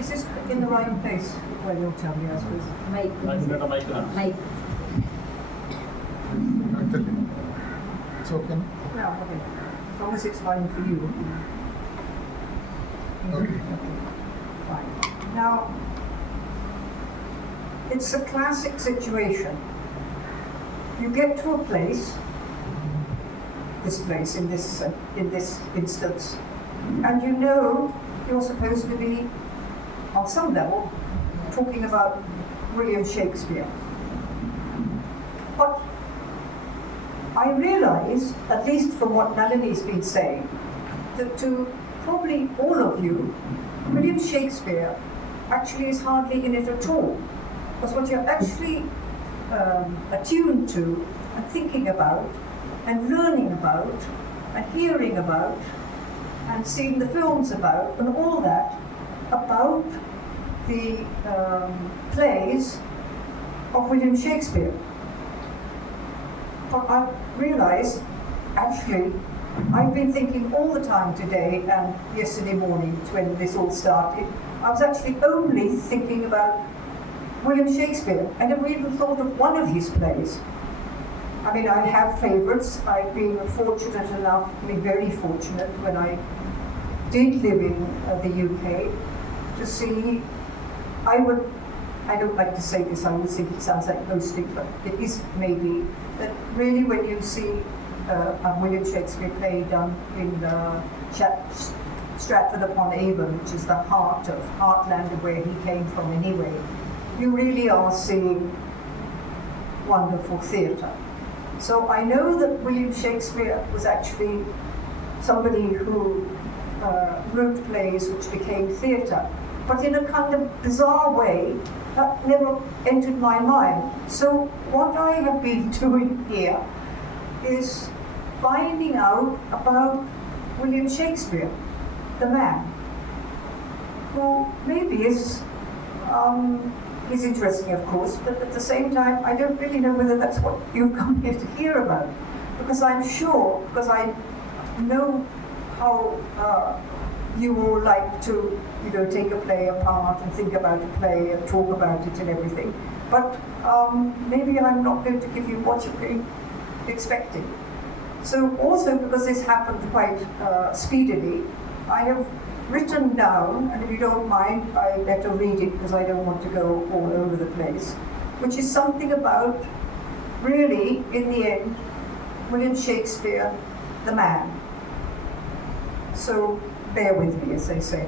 Is this in the right place? Well, you'll tell me, I suppose. Make. It's okay. Yeah, okay. As long as it's fine for you. Okay. Fine. Now, it's a classic situation. You get to a place, this place in this instance, and you know you're supposed to be, on some level, talking about William Shakespeare. But I realise, at least from what Nalini's been saying, that to probably all of you, William Shakespeare actually is hardly in it at all. Because what you're actually attuned to and thinking about and learning about and hearing about and seeing the films about and all that about the plays of William Shakespeare. But I realise, actually, I've been thinking all the time today and yesterday morning when this all started, I was actually only thinking about William Shakespeare. I never even thought of one of his plays. I mean, I have favourites. I've been fortunate enough, I mean, very fortunate, when I did live in the UK, to see, I don't like to say this, I would think it sounds like boasting, but it is maybe, that really when you see a William Shakespeare play done in Stratford-upon-Avon, which is the heartland of where he came from anyway, you really are seeing wonderful theatre. So I know that William Shakespeare was actually somebody who wrote plays which became theatre, but in a kind of bizarre way that never entered my mind. So what I have been doing here is finding out about William Shakespeare, the man, who maybe is interesting, of course, but at the same time, I don't really know whether that's what you've come here to hear about. Because I'm sure, because I know how you all like to, take a play apart and think about a play and talk about it and everything. But maybe I'm not going to give you what you've been expecting. So also, because this happened quite speedily, I have written down, and if you don't mind, I better read it because I don't want to go all over the place, which is something about, really, in the end, William Shakespeare, the man. So bear with me, as they say.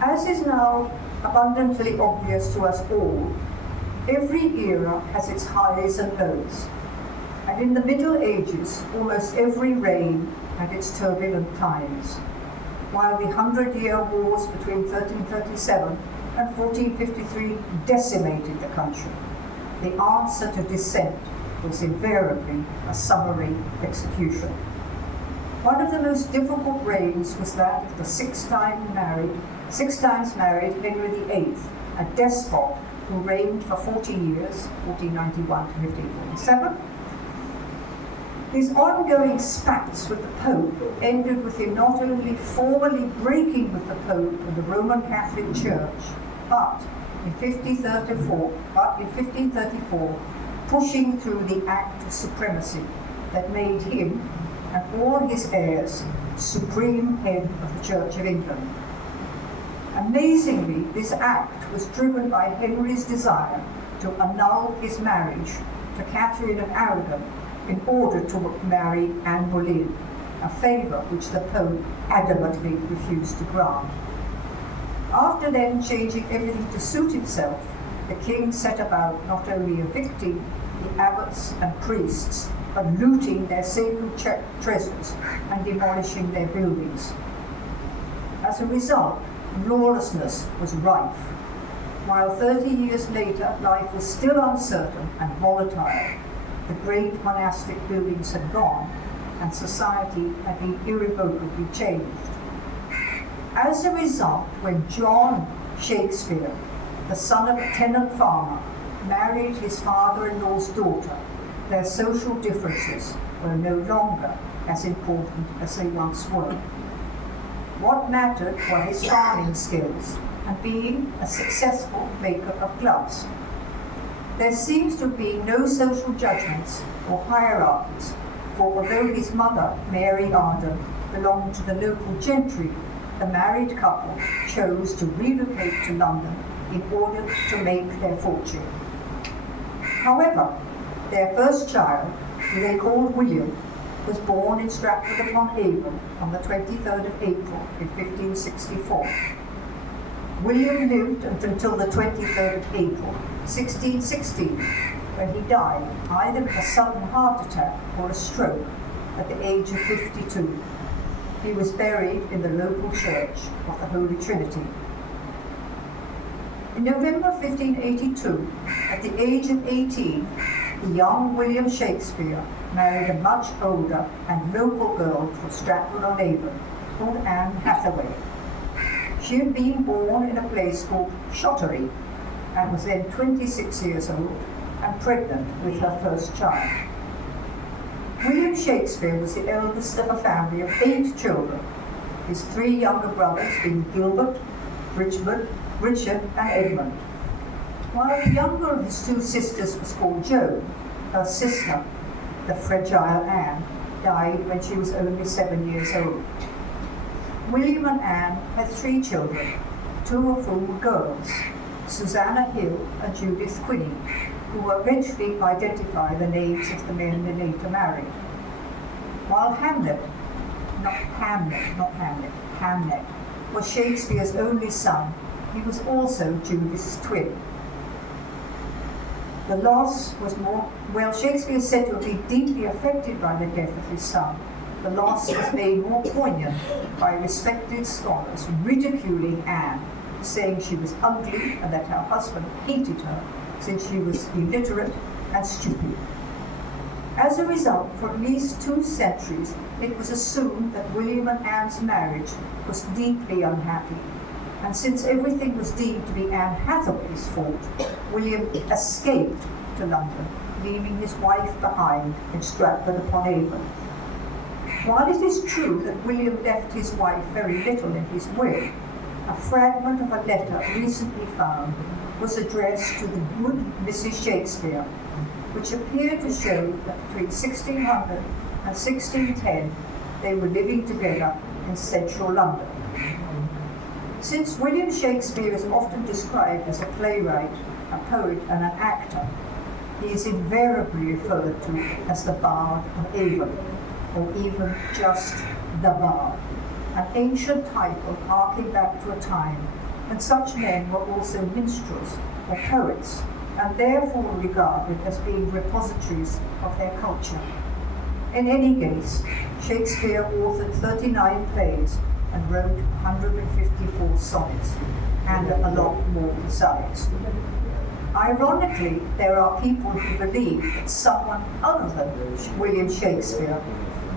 As is now abundantly obvious to us all, every era has its highs and lows. And in the Middle Ages, almost every reign had its turbulent times. While the 100-Year Wars between 1337 and 1453 decimated the country, the answer to dissent was invariably a summary execution. One of the most difficult reigns was that of the six times married Henry VIII, a despot who reigned for 40 years, 1491 to 1547. His ongoing spats with the Pope ended with him not only formally breaking with the Pope and the Roman Catholic Church, but in 1534, pushing through the Act of Supremacy that made him and all his heirs supreme head of the Church of England. Amazingly, this act was driven by Henry's desire to annul his marriage to Catherine of Aragon in order to marry Anne Boleyn, a favour which the Pope adamantly refused to grant. After then changing everything to suit himself, the king set about not only evicting the abbots and priests, but looting their sacred treasures and demolishing their buildings. As a result, lawlessness was rife. While 30 years later, life was still uncertain and volatile, the great monastic buildings had gone, and society had been irrevocably changed. As a result, when John Shakespeare, the son of a tenant farmer, married his father-in-law's daughter, their social differences were no longer as important as they once were. What mattered were his farming skills and being a successful maker of gloves. There seems to have been no social judgments or hierarchies, for although his mother, Mary Arden, belonged to the local gentry, the married couple chose to relocate to London in order to make their fortune. However, their first child, who they called William, was born in Stratford-upon-Avon on the 23rd of April in 1564. William lived until the 23rd of April, 1616, when he died either of a sudden heart attack or a stroke at the age of 52. He was buried in the local church of the Holy Trinity. In November 1582, at the age of 18, the young William Shakespeare married a much older and noble girl from Stratford-on-Avon called Anne Hathaway. She had been born in a place called Shottery and was then 26 years old and pregnant with her first child. William Shakespeare was the eldest of a family of 8 children, his 3 younger brothers being Gilbert, Richard, and Edmund. While the younger of his 2 sisters was called Joan, her sister, the fragile Anne, died when she was only 7 years old. William and Anne had 3 children, 2 of whom were girls, Susanna Hill and Judith Quinney, who will eventually identify the names of the men they later married. While Hamlet was Shakespeare's only son, he was also Judith's twin. The loss was Shakespeare is said to have been deeply affected by the death of his son. The loss was made more poignant by respected scholars ridiculing Anne, saying she was ugly and that her husband hated her since she was illiterate and stupid. As a result, for at least 2 centuries, it was assumed that William and Anne's marriage was deeply unhappy. And since everything was deemed to be Anne Hathaway's fault, William escaped to London, leaving his wife behind in Stratford-upon-Avon. While it is true that William left his wife very little in his will, a fragment of a letter recently found was addressed to the good Mrs. Shakespeare, which appeared to show that between 1600 and 1610 they were living together in central London. Since William Shakespeare is often described as a playwright, a poet, and an actor, he is invariably referred to as the Bard of Avon, or even just the Bard, an ancient title harking back to a time when such men were also minstrels or poets, and therefore regarded as being repositories of their culture. In any case, Shakespeare authored 39 plays and wrote 154 sonnets, and a lot more besides. Ironically, there are people who believe that someone other than William Shakespeare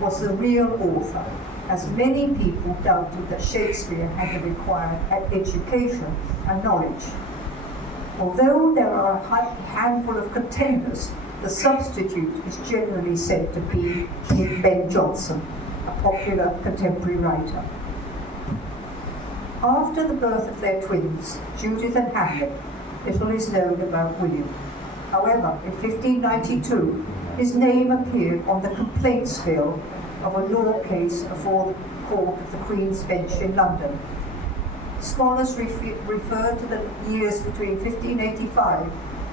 was the real author, as many people doubted that Shakespeare had the required education and knowledge. Although there are a handful of contenders, the substitute is generally said to be Ben Jonson, a popular contemporary writer. After the birth of their twins, Judith and Hamlet, little is known about William. However, in 1592, his name appeared on the complaints bill of a law case before the Court of the Queen's Bench in London. Scholars refer to the years between 1585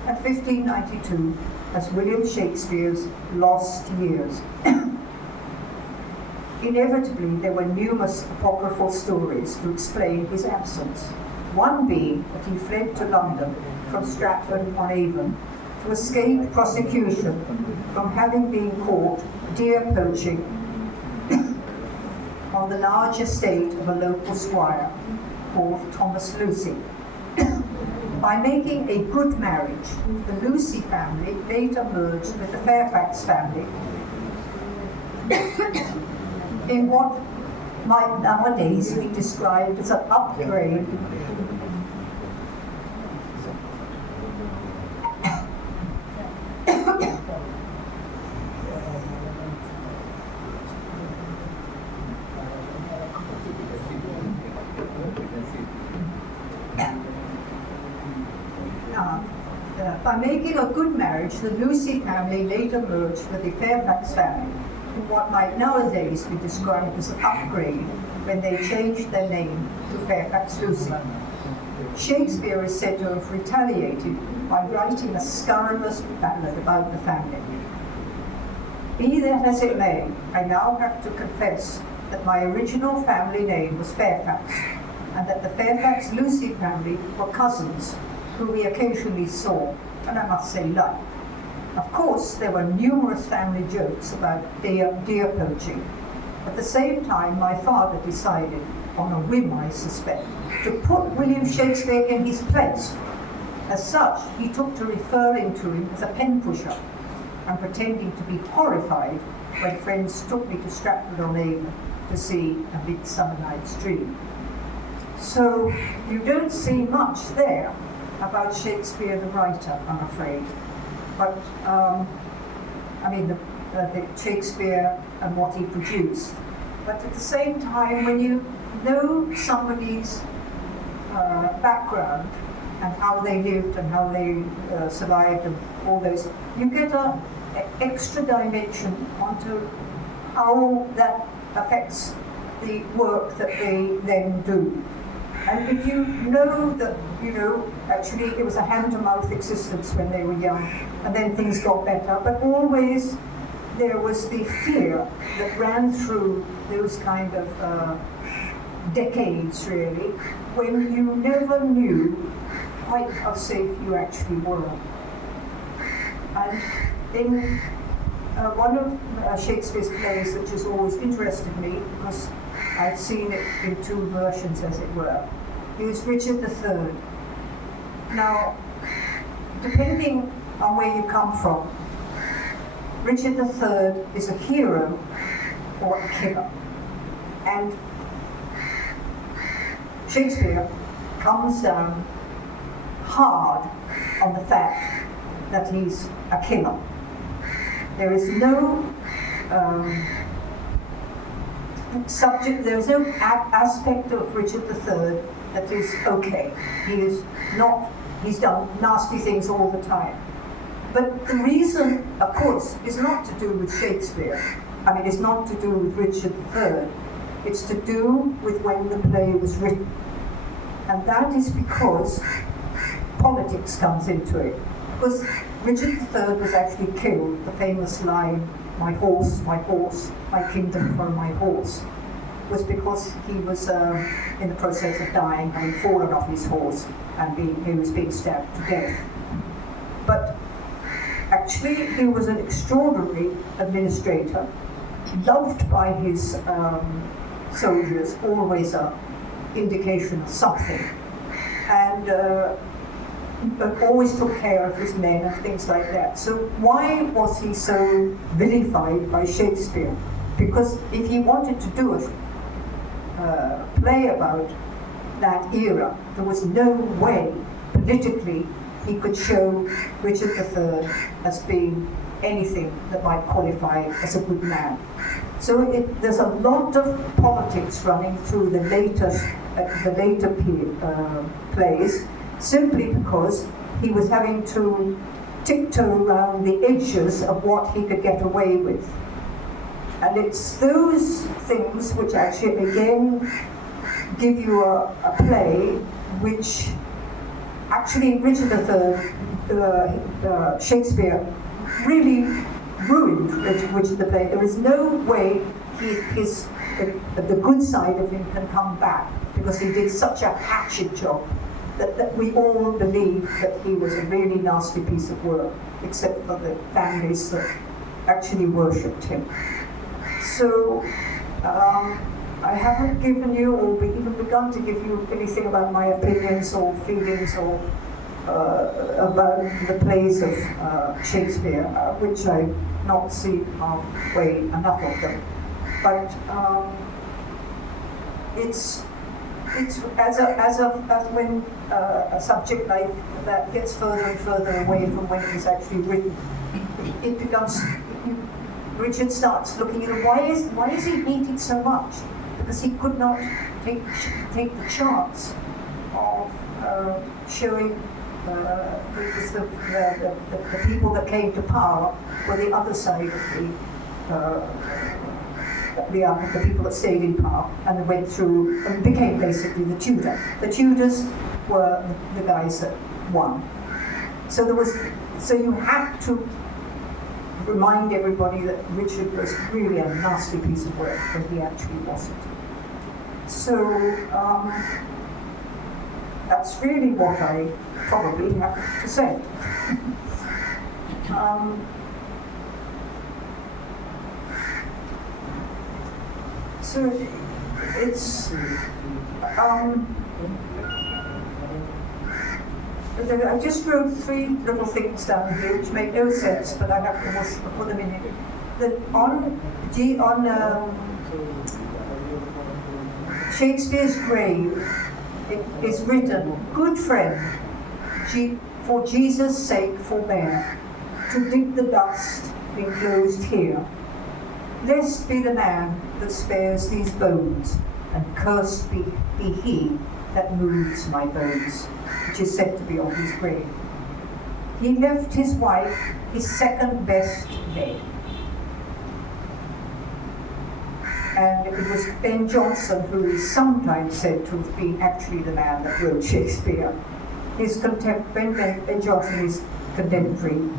and 1592 as William Shakespeare's lost years. Inevitably, there were numerous apocryphal stories to explain his absence, one being that he fled to London from Stratford-upon-Avon to escape prosecution from having been caught deer poaching on the large estate of a local squire called Thomas Lucy. By making a good marriage, the Lucy family later merged with the Fairfax family in what might nowadays be described as an upgrade By making a good marriage, the Lucy family later merged with the Fairfax family, in what might nowadays be described as an upgrade when they changed their name to Fairfax Lucy. Shakespeare is said to have retaliated by writing a scurrilous ballad about the family. Be that as it may, I now have to confess that my original family name was Fairfax, and that the Fairfax Lucy family were cousins who we occasionally saw, and I must say liked. Of course, there were numerous family jokes about deer poaching. At the same time, my father decided, on a whim I suspect, to put William Shakespeare in his place. As such, he took to referring to him as a pen pusher, and pretending to be horrified when friends took me to Stratford-on-Avon to see A Midsummer Night's Dream. So you don't see much there about Shakespeare the writer, I'm afraid. But, I mean, the Shakespeare and what he produced. But at the same time, when you know somebody's background and how they lived and how they survived and all those, you get an extra dimension onto how that affects the work that they then do. And if you know that, actually it was a hand-to-mouth existence when they were young, and then things got better, but always there was the fear that ran through those kind of decades, really, when you never knew quite how safe you actually were. And in one of Shakespeare's plays, which has always interested me, because I've seen it in two versions, as it were, is Richard III. Now, depending on where you come from, Richard III is a hero or a killer. And Shakespeare comes down hard on the fact that he's a killer. There is no there's no aspect of Richard III that is okay. He's done nasty things all the time. But the reason, of course, is not to do with Shakespeare. I mean, it's not to do with Richard III. It's to do with when the play was written. And that is because politics comes into it. Because Richard III was actually killed, the famous line, my horse, my kingdom for my horse, was because he was in the process of dying, having fallen off his horse, and he was being stabbed to death. But actually, he was an extraordinary administrator, loved by his soldiers, always an indication of something, and always took care of his men and things like that. So why was he so vilified by Shakespeare? Because if he wanted to do a play about that era, there was no way politically he could show Richard III as being anything that might qualify as a good man. So there's a lot of politics running through the later plays, simply because he was having to tiptoe around the edges of what he could get away with. And it's those things which actually, again, give you a play which actually Richard III, Shakespeare, really ruined Richard the play. There is no way the good side of him can come back, because he did such a hatchet job that we all believe that he was a really nasty piece of work, except for the families that actually worshipped him. So I haven't given you or even begun to give you anything about my opinions or feelings or about the plays of Shakespeare, which I've not seen halfway enough of them. But it's as when a subject like that gets further and further away from when it was actually written, it becomes. Richard starts looking at why is he hated so much? Because he could not take the chance of showing because the people that came to power were the other side of the people that stayed in power and went through and became basically the Tudor. The Tudors were the guys that won. So you had to remind everybody that Richard was really a nasty piece of work when he actually wasn't. So that's really what I probably have to say. So it's I just wrote 3 little things down here which make no sense, but I have to put them in here. That on Shakespeare's grave, it is written, "Good friend, for Jesus' sake forbear, to dig the dust enclosed here. Blessed be the man that spares these bones, and cursed be he that moves my bones," which is said to be on his grave. He left his wife his second best bed. And it was Ben Jonson who is sometimes said to have been actually the man that wrote Shakespeare. Ben Jonson, his contemporary,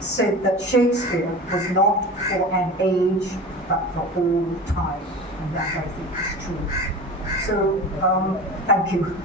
said that Shakespeare was not for an age, but for all time. And that I think is true. So, thank you.